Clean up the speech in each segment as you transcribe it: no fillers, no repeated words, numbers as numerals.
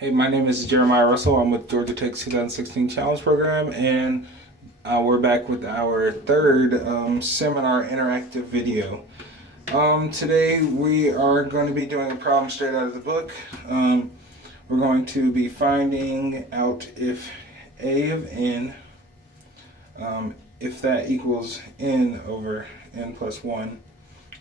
Hey, my name is Jeremiah Russell. I'm with GaTech's 2016 Challenge Program, and we're back with our third seminar interactive video. Today we are going to be doing a problem straight out of the book. We're going to be finding out if a of n, if that equals n over n plus 1,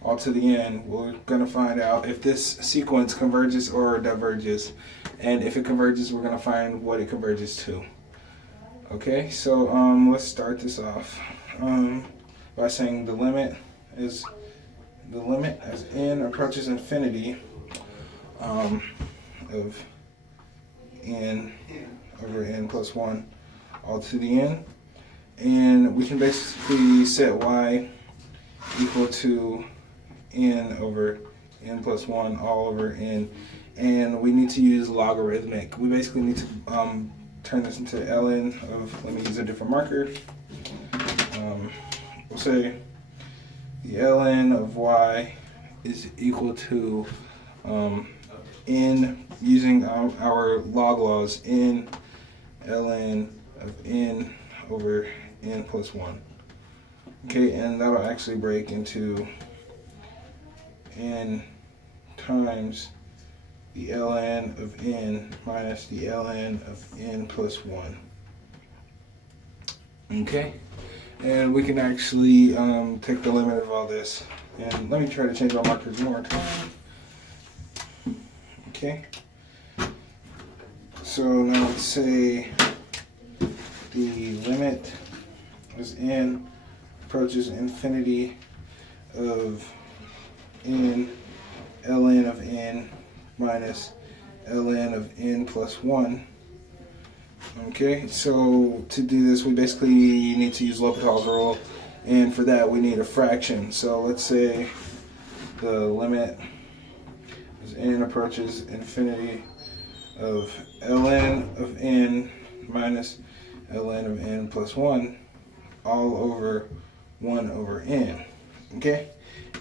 all to the n. We're going to find out if this sequence converges or diverges, and if it converges, we're going to find what it converges to. Okay, so let's start this off by saying the limit as n approaches infinity of n over n plus 1 all to the n, and we can basically set y equal to n over n plus 1 all over n, and we need to use logarithmic. We basically need to turn this into ln of, let me use a different marker. We'll say the ln of y is equal to n, using our log laws, n ln of n over n plus 1. Okay, and that'll actually break into n times the ln of n minus the ln of n plus 1. Okay, and we can actually take the limit of all this. And let me try to change our markers one more time. Okay, so now let's say the limit as n approaches infinity of n ln of n minus ln of n plus 1. Okay, so to do this we basically need to use L'Hopital's rule, and for that we need a fraction. So let's say the limit as n approaches infinity of ln of n minus ln of n plus 1 all over 1 over n. Okay,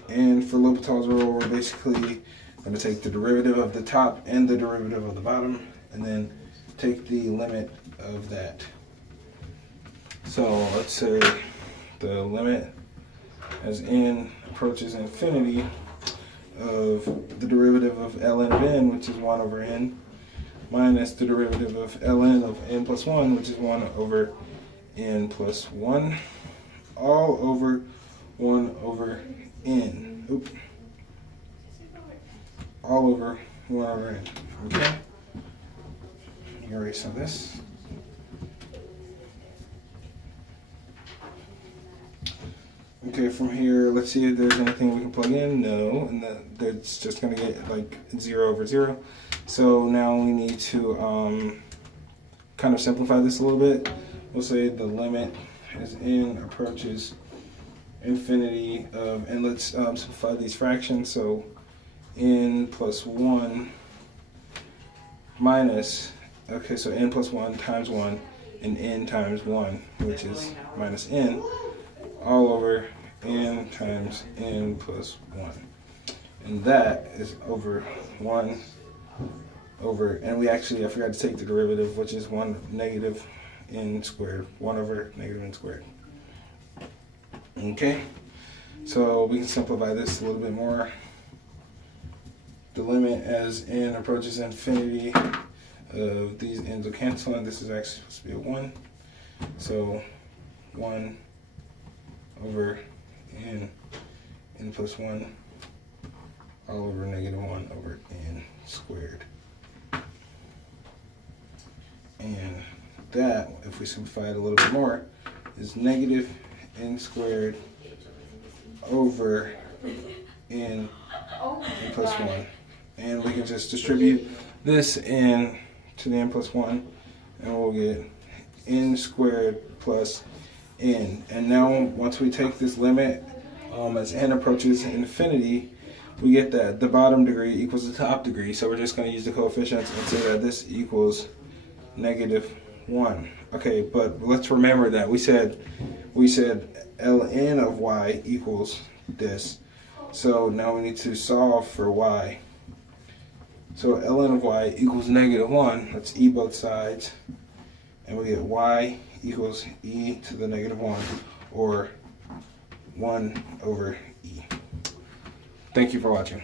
and for L'Hopital's rule, we're basically going to take the derivative of the top and the derivative of the bottom, and then take the limit of that. So let's say the limit as n approaches infinity of the derivative of ln of n, which is 1 over n, minus the derivative of ln of n plus 1, which is 1 over n plus 1, all over 1 over n. Oop. All over 1 over n. Okay? Erase some of this. Okay, from here, let's see if there's anything we can plug in. No, and that's just going to get like 0 over 0. So now we need to kind of simplify this a little bit. We'll say the limit as n approaches infinity of, and let's simplify these fractions. So n plus 1 minus, okay, so n plus 1 times 1 and n times 1, which is minus n, all over n times n plus 1. And that is over 1 over, and we actually, I forgot to take the derivative, which is 1 negative n squared, 1 over negative n squared. Okay, so we can simplify this a little bit more. The limit as n approaches infinity of these n's will cancel, and this is actually supposed to be a 1. So 1 over n plus 1 all over negative 1 over n squared. And that, if we simplify it a little bit more, is negative n squared over n plus 1. And we can just distribute this n to the n plus 1, and we'll get n squared plus n. And now once we take this limit as n approaches infinity, we get that the bottom degree equals the top degree. So we're just going to use the coefficients and say that this equals negative 1. Okay, but let's remember that we said ln of y equals this. So now we need to solve for y. So ln of y equals -1. Let's e both sides. And we get y equals e to the -1, or 1 over e. Thank you for watching.